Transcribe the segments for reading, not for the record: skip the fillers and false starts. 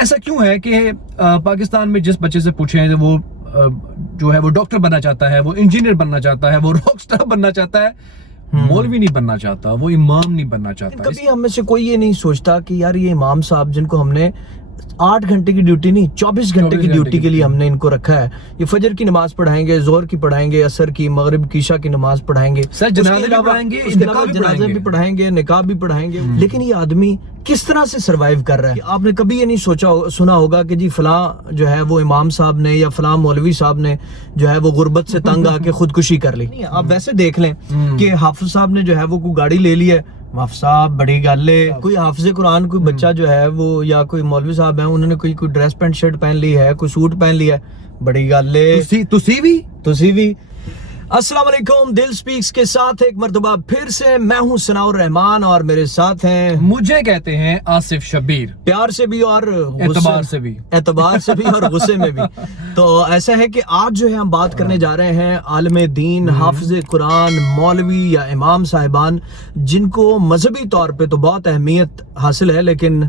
ایسا کیوں ہے کہ پاکستان میں جس بچے سے پوچھیں وہ جو ہے وہ ڈاکٹر بننا چاہتا ہے, وہ انجینئر بننا چاہتا ہے, وہ راک سٹار بننا چاہتا ہے, مولوی نہیں بننا چاہتا, وہ امام نہیں بننا چاہتا. کبھی ہم میں سے کوئی یہ نہیں سوچتا کہ یار یہ امام صاحب جن کو ہم نے 8 گھنٹے کی ڈیوٹی نہیں 24 گھنٹے کی ڈیوٹی کے لیے ہم نے ان کو رکھا ہے, یہ فجر کی نماز پڑھائیں گے, ظہر کی پڑھائیں گے, عصر کی, مغرب کی, عشاء کی نماز پڑھائیں گے, جنازے بھی پڑھائیں گے, جنازے بھی پڑھائیں گے, نکاح بھی پڑھائیں گے. لیکن یہ آدمی کس طرح سے سروائیو کر رہا ہے؟ آپ نے کبھی یہ نہیں سنا ہوگا کہ جی فلاں جو ہے وہ امام صاحب نے یا فلاں مولوی صاحب نے جو ہے وہ غربت سے تنگ آ کے خودکشی کر لی. آپ ویسے دیکھ لیں کہ حافظ صاحب نے جو ہے وہ کوئی گاڑی لے لی ہے, حافظ صاحب بڑی گل ہے, کوئی حافظ قرآن کوئی بچہ جو ہے وہ یا کوئی مولوی صاحب ہے انہوں نے کوئی ڈریس پینٹ شرٹ پہن لی ہے, کوئی سوٹ پہن لیا ہے, بڑی گل ہے. تسی بھی السلام علیکم, دل سپیکس کے ساتھ ایک مرتبہ پھر سے میں ہوں ثناء الرحمان اور میرے ساتھ ہیں, مجھے کہتے ہیں آصف شبیر, پیار سے بھی اور اعتبار سے بھی اور غصے میں بھی. تو ایسا ہے کہ آج جو ہے ہم بات کرنے جا رہے ہیں عالم دین, حافظ قرآن, مولوی یا امام صاحبان جن کو مذہبی طور پہ تو بہت اہمیت حاصل ہے لیکن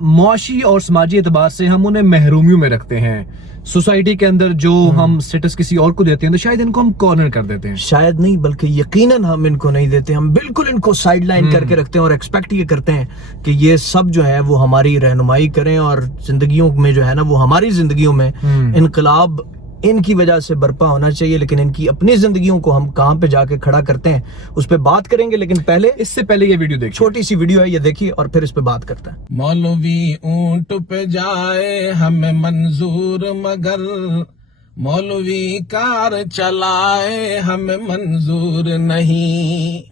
معاشی اور سماجی اعتبار سے ہم انہیں محرومیوں میں رکھتے ہیں. سوسائٹی کے اندر جو ہم سٹیٹس کسی اور کو دیتے ہیں تو شاید ان کو ہم کارنر کر دیتے ہیں, شاید نہیں بلکہ یقیناً ہم ان کو نہیں دیتے, ہم بالکل ان کو سائیڈ لائن کر کے رکھتے ہیں اور ایکسپیکٹ یہ کرتے ہیں کہ یہ سب جو ہے وہ ہماری رہنمائی کریں اور زندگیوں میں جو ہے نا وہ ہماری زندگیوں میں انقلاب ان کی وجہ سے برپا ہونا چاہیے. لیکن ان کی اپنی زندگیوں کو ہم کہاں پہ جا کے کھڑا کرتے ہیں اس پہ بات کریں گے, لیکن اس سے پہلے یہ ویڈیو دیکھیں, چھوٹی سی ویڈیو ہے, یہ دیکھیے اور پھر اس پہ بات کرتے ہیں. مولوی اونٹ پہ جائے ہمیں منظور مگر مولوی کار چلائے ہمیں منظور نہیں,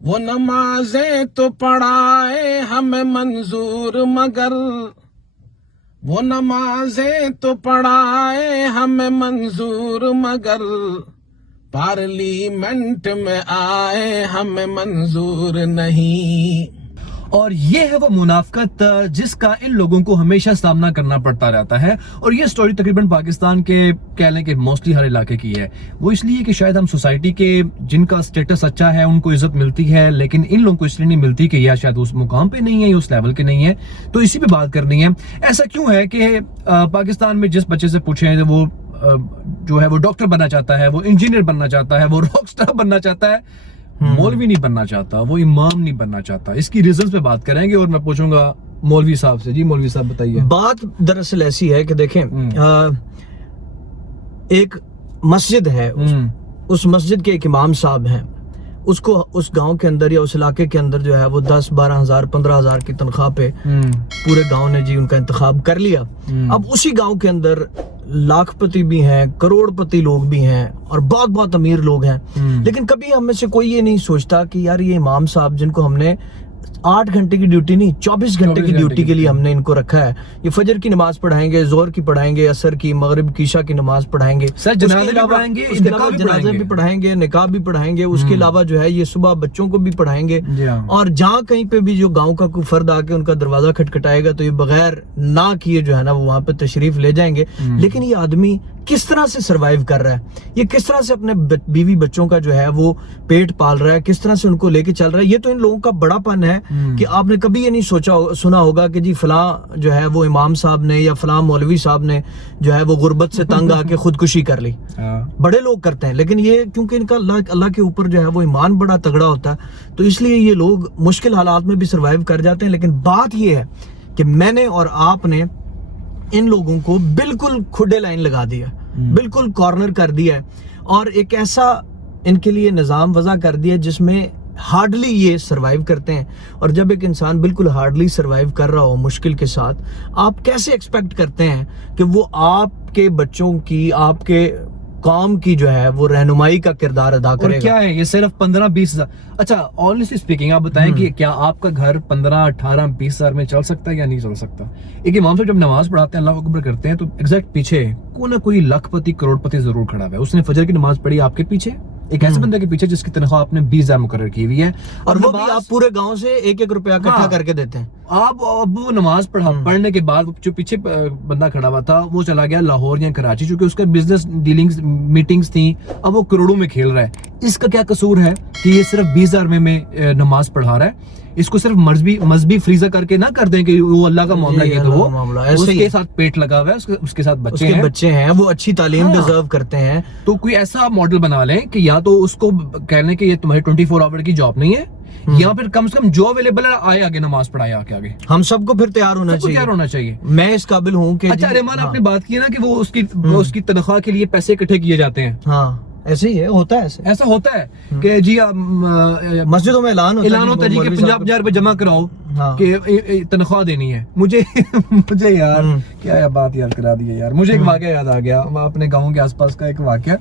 وہ نمازیں تو پڑھائے ہمیں منظور مگر وہ نمازیں تو پڑھائے ہمیں منظور مگر پارلیمنٹ میں آئے ہمیں منظور نہیں. اور یہ ہے وہ منافقت جس کا ان لوگوں کو ہمیشہ سامنا کرنا پڑتا رہتا ہے. اور یہ سٹوری تقریباً پاکستان کے کہہ لیں کہ موسٹلی ہر علاقے کی ہے. وہ اس لیے کہ شاید ہم سوسائٹی کے جن کا سٹیٹس اچھا ہے ان کو عزت ملتی ہے, لیکن ان لوگوں کو اس لیے نہیں ملتی کہ یا شاید اس مقام پہ نہیں ہے, اس لیول کے نہیں ہے. تو اسی پہ بات کرنی ہے. ایسا کیوں ہے کہ پاکستان میں جس بچے سے پوچھیں وہ جو ہے وہ ڈاکٹر بننا چاہتا ہے, وہ انجینئر بننا چاہتا ہے, وہ راک سٹار بننا چاہتا ہے, مولوی نہیں بننا چاہتا, وہ امام نہیں بننا چاہتا. اس کی ریزنز پہ بات کریں گے اور میں پوچھوں گا مولوی صاحب سے. جی مولوی صاحب بتائیے. بات دراصل ایسی ہے کہ دیکھیں ایک مسجد ہے, اس مسجد کے ایک امام صاحب ہیں, اس کو اس گاؤں کے اندر یا اس علاقے کے اندر جو ہے وہ 10-12 ہزار 15 ہزار کی تنخواہ پہ پورے گاؤں نے جی ان کا انتخاب کر لیا. اب اسی گاؤں کے اندر لاکھ پتی بھی ہیں, کروڑ پتی لوگ بھی ہیں اور بہت بہت امیر لوگ ہیں. لیکن کبھی ہم میں سے کوئی یہ نہیں سوچتا کہ یار یہ امام صاحب جن کو ہم نے 8 گھنٹے کی ڈیوٹی نہیں 24 گھنٹے کی ڈیوٹی کے لیے ہم نے ان کو رکھا ہے, یہ فجر کی نماز پڑھائیں گے, ظہر کی پڑھائیں گے, عصر کی, مغرب کی, عشاء کی نماز پڑھائیں گے, جنازے بھی پڑھائیں گے, نکاح بھی پڑھائیں گے. اس کے علاوہ جو ہے یہ صبح بچوں کو بھی پڑھائیں گے. اور جہاں کہیں پہ بھی جو گاؤں کا کوئی فرد آ کے ان کا دروازہ کھٹکھٹائے گا تو یہ بغیر نہ کیے جو ہے نا وہ وہاں پہ تشریف لے جائیں گے. لیکن یہ آدمی کس طرح سے سروائیو کر رہا ہے, یہ کس طرح سے اپنے بیوی بچوں کا جو ہے وہ پیٹ پال رہا ہے, کس طرح سے ان کو لے کے چل رہا ہے. یہ تو ان لوگوں کا بڑا پن ہے کہ آپ نے کبھی یہ نہیں سنا ہوگا کہ جی فلاں جو ہے وہ امام صاحب نے یا فلاں مولوی صاحب نے جو ہے وہ غربت سے تنگ آ کے خودکشی کر لی. بڑے لوگ کرتے ہیں, لیکن یہ کیونکہ ان کا اللہ کے اوپر جو ہے وہ ایمان بڑا تگڑا ہوتا ہے تو اس لیے یہ لوگ مشکل حالات میں بھی سروائیو کر جاتے ہیں. لیکن بات یہ ہے کہ میں نے اور آپ نے ان لوگوں کو بالکل کھڈے لائن لگا دیا, بالکل کارنر کر دیا ہے اور ایک ایسا ان کے لیے نظام وضع کر دیا جس میں ہارڈلی یہ سروائیو کرتے ہیں. اور جب ایک انسان بالکل ہارڈلی سروائیو کر رہا ہو مشکل کے ساتھ, آپ کیسے ایکسپیکٹ کرتے ہیں کہ وہ آپ کے بچوں کی, آپ کے قوم کی جو ہے وہ رہنمائی کا کردار ادا کرے گا؟ اور کیا ہے یہ صرف 15-20 ہزار. اچھا آنیسٹلی سپیکنگ آپ بتائیں کہ کیا آپ کا گھر 15-18-20 ہزار میں چل سکتا ہے یا نہیں چل سکتا؟ ایک امام صاحب جب نماز پڑھاتے ہیں, اللہ اکبر کرتے ہیں, تو ایگزیکٹ پیچھے کوئی نہ کوئی لاکھ پتی کروڑ پتی ضرور کھڑا ہوا ہے. اس نے فجر کی نماز پڑھی آپ کے پیچھے, ایک ایسے بندے کے پیچھے جس کی تنخواہ آپ نے 20 ہزار مقرر کی ہوئی ہے, اور وہ بھی آپ پورے گاؤں سے 1-1 روپیہ اکٹھا کر کے دیتے ہیں. آپ اب وہ نماز پڑھنے کے بعد جو پیچھے بندہ کھڑا ہوا تھا وہ چلا گیا لاہور یا کراچی, چونکہ اس کا بزنس ڈیلنگز میٹنگز تھیں, اب وہ کروڑوں میں کھیل رہا ہے. اس کا کیا قصور ہے کہ یہ صرف 20 ہزار میں نماز پڑھا رہا ہے؟ اس کو صرف مذہبی فریضہ کر کے نہ کر دیں کہ وہ اللہ کا معاملہ یہ تو وہ اس کے ساتھ پیٹ لگا ہوا ہے, اس کے ساتھ بچے ہیں, وہ اچھی تعلیم ڈیزرو کرتے ہیں. تو کوئی ایسا ماڈل بنا لیں کہ یا تو اس کو کہنے کہ یہ تمہاری 24 آور کی جاب نہیں ہے, یا پھر کم سے کم جو اویلیبل ہے آئے آگے نماز پڑھائے آگے. ہم سب کو پھر تیار ہونا چاہیے. میں اس قابل ہوں کہ اچھا رحمان آپ نے بات کی نا کہ وہ اس کی تنخواہ کے لیے پیسے اکٹھے کیے جاتے ہیں. ہاں ایسے ہی ہے, ہوتا ہے ایسا ہوتا ہے کہ جی مسجدوں میں اعلان ہوتا ہے جی کہ 50,000 روپے جمع کراؤ کہ تنخواہ دینی ہے. مجھے یار کیا بات یاد کرا دی ہے یار. مجھے ایک واقعہ یاد آ گیا, اپنے گاؤں کے آس پاس کا ایک واقعہ,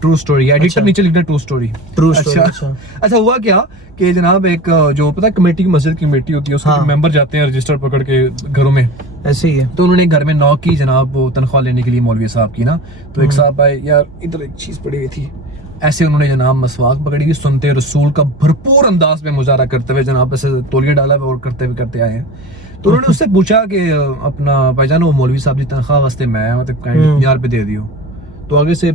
ٹرو سٹوری. ایڈیٹر نیچے لکھنا ٹرو سٹوری. اچھا ہوا کیا کہ جناب ایک جو پتا کمیٹی کی مسجد کی کمیٹی ہوتی ہے اس کے ممبر جاتے ہیں رجسٹر پکڑ کے گھروں میں, ایسے ہی ہے. تو انہوں نے گھر میں نوک کی جناب وہ تنخواہ لینے کے لیے مولوی صاحب کی نا. تو ایک صاحب آئے, یار ادھر ایک چیز پڑی ہوئی تھی, ایسے انہوں نے جناب مسواک پکڑی ہوئی, سنتے رسول کا بھرپور انداز میں مظاہرہ کرتے ہوئے جناب ایسے تولیہ ڈالا اور کرتے آئے ہیں. تو انہوں نے اس سے پوچھا کہ اپنا بھائی جان وہ مولوی صاحب جی تنخواہ واسطے میں مطلب 50 روپے دے دیو. تو آگے سے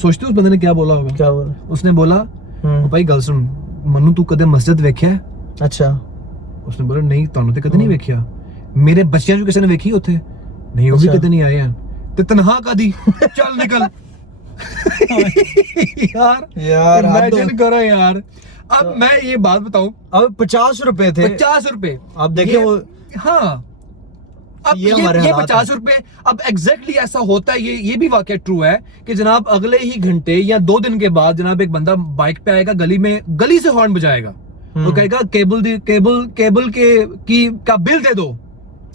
سوچتے اس بندے نے کیا بولا ہوگا, اس نے بولا بھائی گل سن منو تو کدے مسجد ویکھیا ہے؟ اچھا. اس نے بولا نہیں تانوں تے کدے نہیں ویکھیا. میرے بچیاں جو کسی نے ویکھی ہوتے نہیں, وہ بھی کدے نہیں آئے ہیں. تے تنہا کدی چل نکل یار امیجن کرو یار. اب میں یہ بات بتاؤں, اب 50 روپے تھے, 50 روپے. اب دیکھیں وہ ہاں اب یہ 50 روپے. اب ایگزیکٹلی ایسا ہوتا ہے, یہ بھی واقعہ ٹرو ہے کہ جناب اگلے ہی گھنٹے یا 2 دن کے بعد جناب ایک بندہ بائک پہ آئے گا, گلی سے ہارن بجائے گا, وہ کہے گا کیبل کا بل دے دو,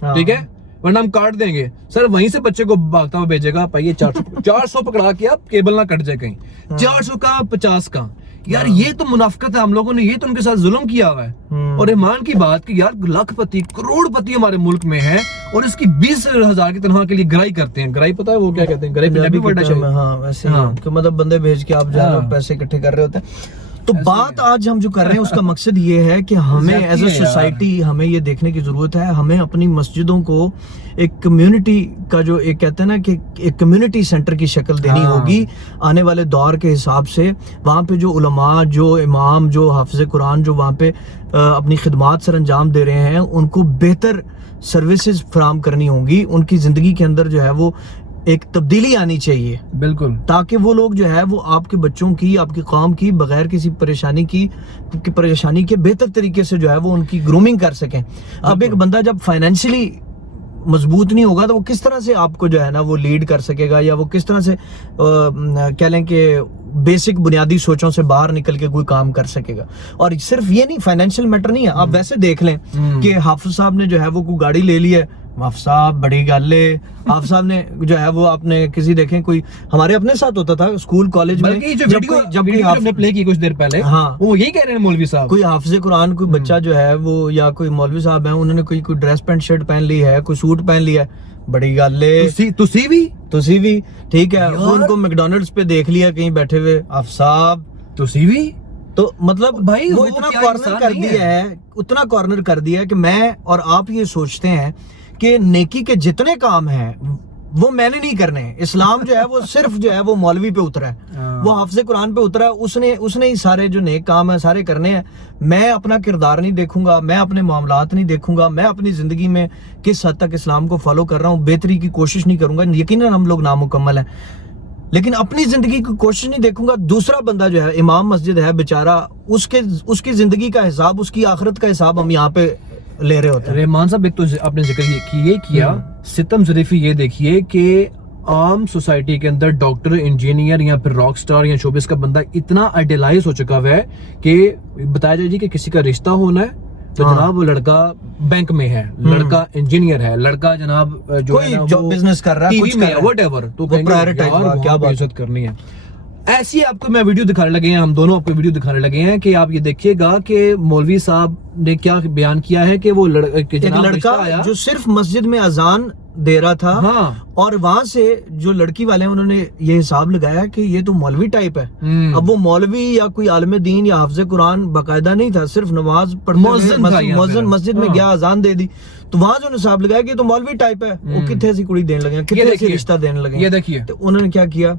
ٹھیک ہے, ورنہ ہم کاٹ دیں گے. سر وہیں سے بچے کو بھاگتا ہوا بھیجے گا, پائیے 400 پکڑا کے آپ کیبل نہ کٹ جائے کہیں. 400 کا 50 کا. یار یہ تو منافقت ہے, ہم لوگوں نے یہ تو ان کے ساتھ ظلم کیا ہوا ہے. اور ایمان کی بات کہ یار لاکھ پتی کروڑ پتی ہمارے ملک میں ہے اور اس کی 20,000 کی تنخواہ کے لیے گرائی کرتے ہیں. گرائی پتا ہے وہ کیا کہتے ہیں؟ گرائی پنجابی ورڈ ہے. ہاں ویسے کہ مطلب بندے بھیج کے آپ جو ہے پیسے اکٹھے کر رہے ہوتے ہیں. تو بات آج ہم جو کر رہے ہیں اس کا مقصد یہ ہے کہ ہمیں ایز اے سوسائٹی ہمیں یہ دیکھنے کی ضرورت ہے, ہمیں اپنی مسجدوں کو ایک کمیونٹی کا جو ایک کہتے ہیں نا کہ ایک کمیونٹی سینٹر کی شکل دینی ہوگی آنے والے دور کے حساب سے. وہاں پہ جو علماء, جو امام, جو حافظ قرآن جو وہاں پہ اپنی خدمات سر انجام دے رہے ہیں, ان کو بہتر سروسز فراہم کرنی ہوں گی. ان کی زندگی کے اندر جو ہے وہ ایک تبدیلی آنی چاہیے, بالکل, تاکہ وہ لوگ جو ہے وہ آپ کے بچوں کی, آپ کی قوم کی بغیر کسی پریشانی کے بہتر طریقے سے جو ہے وہ ان کی گرومنگ کر سکیں. اب ایک بندہ جب فائنینشلی مضبوط نہیں ہوگا تو وہ کس طرح سے آپ کو جو ہے نا وہ لیڈ کر سکے گا, یا وہ کس طرح سے کہہ لیں کہ بیسک بنیادی سوچوں سے باہر نکل کے کوئی کام کر سکے گا. اور صرف یہ نہیں, فائنینشیل میٹر نہیں ہے. آپ ویسے دیکھ لیں کہ حافظ صاحب نے جو ہے وہ کوئی گاڑی لے لی ہے, حافظ صاحب بڑی گل ہے, حافظ صاحب نے جو ہے وہ آپ نے کسی دیکھیں کوئی ہمارے اپنے ساتھ ہوتا تھا اسکول کالج میں, جب آپ نے پلے کی کچھ دیر پہلے, ہاں وہ یہی کہہ رہے ہیں مولوی صاحب, کوئی حافظ قرآن کوئی بچہ جو ہے وہ یا کوئی مولوی صاحب ہیں انہوں نے کوئی ڈریس پینٹ شرٹ پہن لی ہے, کوئی سوٹ پہن لیا ہے, بڑی گل ہے, تسی بھی ٹھیک ہے. ان کو میکڈونلڈس پہ دیکھ لیا کہیں بیٹھے ہوئے, حافظ صاحب تسی بھی, تو مطلب بھائی وہ اتنا کارنر کر دیا ہے کہ میں اور آپ یہ سوچتے ہیں کہ نیکی کے جتنے کام ہیں وہ میں نے نہیں کرنے. اسلام جو ہے وہ صرف جو ہے وہ مولوی پہ اترا ہے, وہ حافظ قرآن پہ اترا ہے, اس نے ہی سارے جو نیک کام ہیں سارے کرنے ہیں. میں اپنا کردار نہیں دیکھوں گا, میں اپنے معاملات نہیں دیکھوں گا, میں اپنی زندگی میں کس حد تک اسلام کو فالو کر رہا ہوں بہتری کی کوشش نہیں کروں گا. یقیناً ہم لوگ نامکمل ہیں, لیکن اپنی زندگی کی کوشش نہیں دیکھوں گا. دوسرا بندہ جو ہے امام مسجد ہے بیچارہ, اس کی زندگی کا حساب, اس کی آخرت کا حساب ہم یہاں پہ لے رہے ہوتے ہیں. رحمان صاحب ایک تو آپ نے ذکر یہ کیا, ستم ظریفی یہ دیکھیے کہ عام سوسائٹی کے اندر ڈاکٹر, انجینئر یا پھر راک سٹار یا شوبز کا بندہ اتنا آئیڈیلائز ہو چکا ہوا ہے کہ بتایا جائے جی کہ کسی کا رشتہ ہونا ہے تو جناب وہ لڑکا بینک میں ہے, لڑکا انجینئر ہے, لڑکا جناب جو بزنس کر رہا ہے, کچھ میں وٹ ایور, تو کیا عزت کرنی ہے. ایسی آپ کو میں ویڈیو دکھانے لگے ہیں, ہم دونوں آپ کو ویڈیو دکھانے لگے ہیں کہ آپ یہ دیکھیے گا کہ مولوی صاحب نے کیا بیان کیا ہے کہ وہ لڑکا جو صرف مسجد میں اذان دے رہا تھا, ہاں, اور وہاں سے جو لڑکی والے ہیں انہوں نے یہ حساب لگایا کہ یہ تو مولوی ٹائپ ہے. اب وہ مولوی یا کوئی عالم دین یا حافظ قرآن باقاعدہ نہیں تھا, صرف نماز پڑھنے مؤذن مسجد میں گیا, اذان دے دی, تو وہاں جو حساب لگایا کہ یہ تو مولوی ٹائپ ہے, وہ کتنے سی کڑی دینے لگے, کتنے سی رشتہ دینے لگے. یہ دیکھیے تو انہوں نے کیا کیا,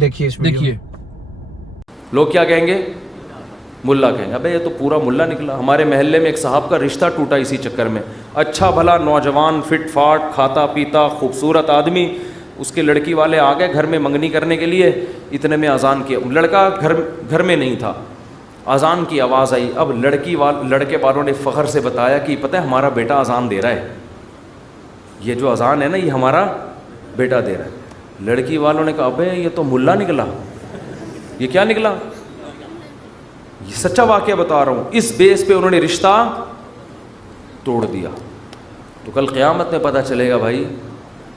دیکھیے اس دیکھیے لوگ کیا کہیں گے, ملا کہیں گے. ابے یہ تو پورا ملا نکلا. ہمارے محلے میں ایک صاحب کا رشتہ ٹوٹا اسی چکر میں. اچھا بھلا نوجوان, فٹ فاٹ, کھاتا پیتا, خوبصورت آدمی, اس کے لڑکی والے آ گئے گھر میں منگنی کرنے کے لیے. اتنے میں اذان کیا, لڑکا گھر میں نہیں تھا, اذان کی آواز آئی. اب لڑکے والوں نے فخر سے بتایا کہ پتہ ہے ہمارا بیٹا اذان دے رہا ہے, یہ جو اذان ہے نا یہ ہمارا بیٹا دے رہا ہے. لڑکی والوں نے کہا ابے یہ تو ملا نکلا. یہ کیا نکلا؟ یہ سچا واقعہ بتا رہا ہوں. اس بیس پہ انہوں نے رشتہ توڑ دیا. تو کل قیامت میں پتہ چلے گا بھائی,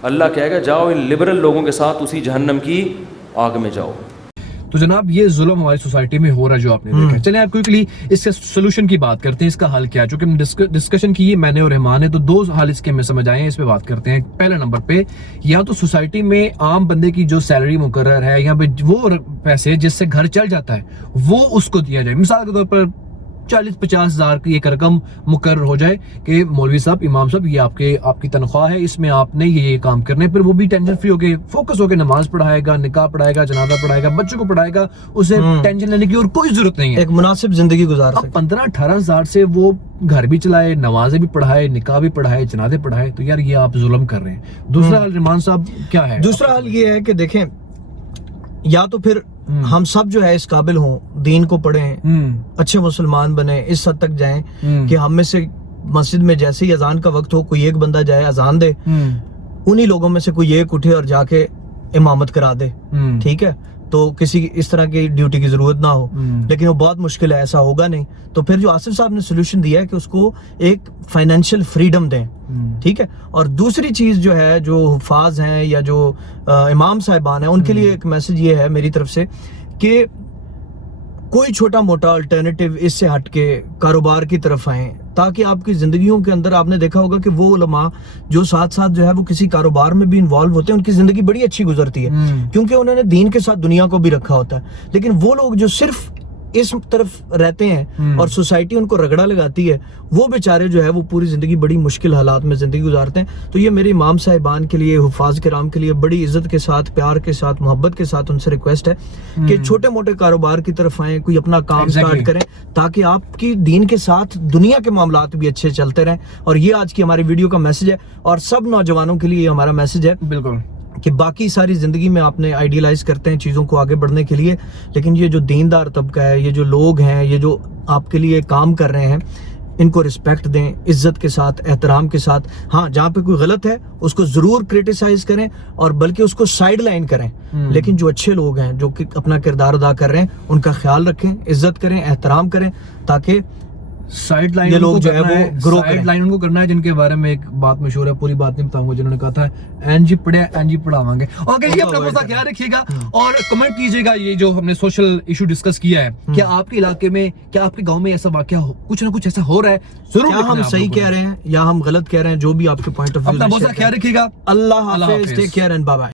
اللہ کہے گا جاؤ ان لبرل لوگوں کے ساتھ اسی جہنم کی آگ میں جاؤ. تو جناب یہ ظلم ہماری سوسائٹی میں ہو رہا ہے جو آپ نے دیکھا. چلیں آپ کوئکلی اس کے سولوشن کی بات کرتے ہیں, اس کا حل کیا ہے. چونکہ ہم ڈسکشن کی میں نے اور رحمان نے, تو دو حل اس کے ہمیں سمجھ آئے ہیں, اس پہ بات کرتے ہیں. پہلے نمبر پہ یا تو سوسائٹی میں عام بندے کی جو سیلری مقرر ہے یا وہ پیسے جس سے گھر چل جاتا ہے وہ اس کو دیا جائے. مثال کے طور پر 40-50 ہزار کی ایک رقم مقرر ہو جائے کہ مولوی صاحب, امام صاحب, یہ آپ کی تنخواہ ہے, اس میں آپ نے یہ کام کرنے. پھر وہ بھی ٹینشن فری ہو کے فوکس ہو کے نماز پڑھائے گا, نکاح پڑھائے گا, جنازہ پڑھائے گا, بچوں کو پڑھائے گا. اسے ٹینشن لینے کی اور کوئی ضرورت نہیں ہے, ایک مناسب زندگی گزار سکے. اب 15-18 ہزار سے وہ گھر بھی چلائے, نمازیں بھی پڑھائے, نکاح بھی پڑھائے, جنازے پڑھائے, تو یار یہ آپ ظلم کر رہے ہیں. دوسرا حل رحمان صاحب کیا ہے؟ دوسرا حل یہ ہے کہ دیکھیں, یا تو پھر ہم سب جو ہے اس قابل ہوں, دین کو پڑھیں, اچھے مسلمان بنیں, اس حد تک جائیں کہ ہم میں سے مسجد میں جیسے ہی اذان کا وقت ہو کوئی ایک بندہ جائے اذان دے, انہی لوگوں میں سے کوئی ایک اٹھے اور جا کے امامت کرا دے. ٹھیک ہے, تو کسی اس طرح کی ڈیوٹی کی ضرورت نہ ہو. لیکن وہ بہت مشکل ہے, ایسا ہوگا نہیں. تو پھر جو آصف صاحب نے سولوشن دیا ہے کہ اس کو ایک فائنینشیل فریڈم دیں. ٹھیک ہے, اور دوسری چیز جو ہے, جو حفاظ ہیں یا جو امام صاحبان ہیں, ان کے لیے ایک میسج یہ ہے میری طرف سے کہ کوئی چھوٹا موٹا الٹرنیٹیو اس سے ہٹ کے کاروبار کی طرف آئیں, تاکہ آپ کی زندگیوں کے اندر آپ نے دیکھا ہوگا کہ وہ علماء جو ساتھ ساتھ جو ہے وہ کسی کاروبار میں بھی انوالو ہوتے ہیں, ان کی زندگی بڑی اچھی گزرتی ہے, کیونکہ انہوں نے دین کے ساتھ دنیا کو بھی رکھا ہوتا ہے. لیکن وہ لوگ جو صرف اس طرف رہتے ہیں اور سوسائٹی ان کو رگڑا لگاتی ہے, وہ بیچارے جو ہے وہ پوری زندگی بڑی مشکل حالات میں زندگی گزارتے ہیں. تو یہ میرے امام صاحبان کے لیے, حفاظ کرام کے لیے بڑی عزت کے ساتھ, پیار کے ساتھ, محبت کے ساتھ ان سے ریکویسٹ ہے کہ چھوٹے موٹے کاروبار کی طرف آئیں, کوئی اپنا کام سٹارٹ کریں, تاکہ آپ کی دین کے ساتھ دنیا کے معاملات بھی اچھے چلتے رہیں. اور یہ آج کی ہماری ویڈیو کا میسج ہے, اور سب نوجوانوں کے لیے ہمارا میسج ہے. بالکل, کہ باقی ساری زندگی میں آپ نے آئیڈیلائز کرتے ہیں چیزوں کو آگے بڑھنے کے لیے, لیکن یہ جو دیندار طبقہ ہے, یہ جو لوگ ہیں, یہ جو آپ کے لیے کام کر رہے ہیں, ان کو رسپیکٹ دیں, عزت کے ساتھ, احترام کے ساتھ. ہاں, جہاں پہ کوئی غلط ہے اس کو ضرور کریٹیسائز کریں, اور بلکہ اس کو سائیڈ لائن کریں. لیکن جو اچھے لوگ ہیں, جو کہ اپنا کردار ادا کر رہے ہیں, ان کا خیال رکھیں, عزت کریں, احترام کریں, تاکہ سائیڈ لائن لوگ جو ہے وہ گرو سائیڈ لائن ان کو کرنا ہے, جن کے بارے میں ایک بات مشہور ہے, پوری بات نہیں بتاؤں گا, جنہوں نے کہا تھا این جی پڑھے این جی پڑھاواں گے. اوکے جی, اپنا بہت خیال رکھیے گا اور کمنٹ کیجیے گا یہ جو ہم نے سوشل ایشو ڈسکس کیا ہے, کیا آپ کے علاقے میں, کیا آپ کے گاؤں میں ایسا واقعہ کچھ نہ کچھ ایسا ہو رہا ہے, ضرور کیا ہم صحیح کہہ رہے ہیں یا ہم غلط کہہ رہے ہیں, جو بھی آپ کے پوائنٹ آف ویو. اپنا بہت خیال رکھیے گا. اللہ حافظ, take care and bye bye.